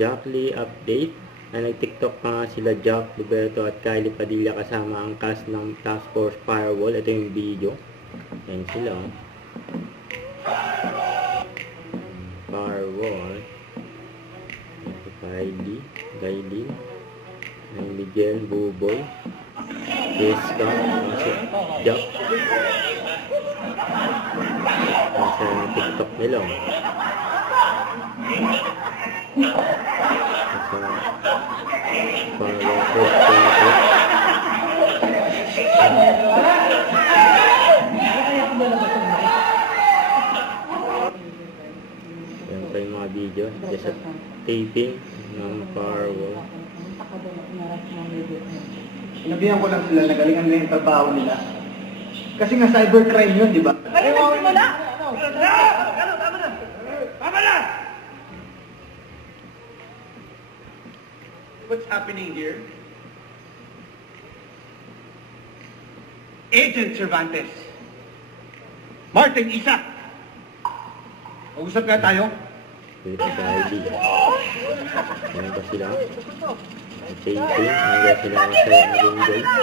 Jack Lee update. Nag-TikTok pa nga sila Jack Liberto at Kylie Padilla kasama ang cast ng Task Force Firewall. Ito yung video. Ayan sila. Firewall. Ito Kylie. Miguel, Buboy. Jessica. Jack. Sa TikTok nila. Yan pa yung mga video sa taping ng firewall. Sinabihan ko lang sila na galingan na yung trabaho nila. Kasi nga cybercrime yun, di ba? Ay, nagsimula! Tama na! What's happening here? Agent Cervantes. Martin Isa. Mag-usap nga tayo. Dito sa ID. Ayan pa sila. Taping. Hanggang sila sa window.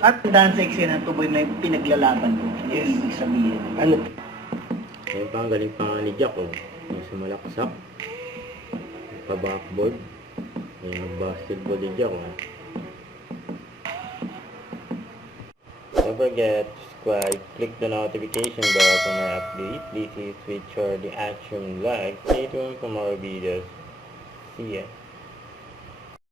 At dahil sa eksena tuboy na yung pinaglalaban ko. Yes, sabihin. Ano? Ayan pa, ang galing pa nga ni Jack, oh. Yung sumalaksak. Pa-backboard. Ayan, basketball ni Jack, oh. Don't forget to subscribe, click the notification bell for my update. Please hit switch or the action like. Stay tuned for more videos. See ya.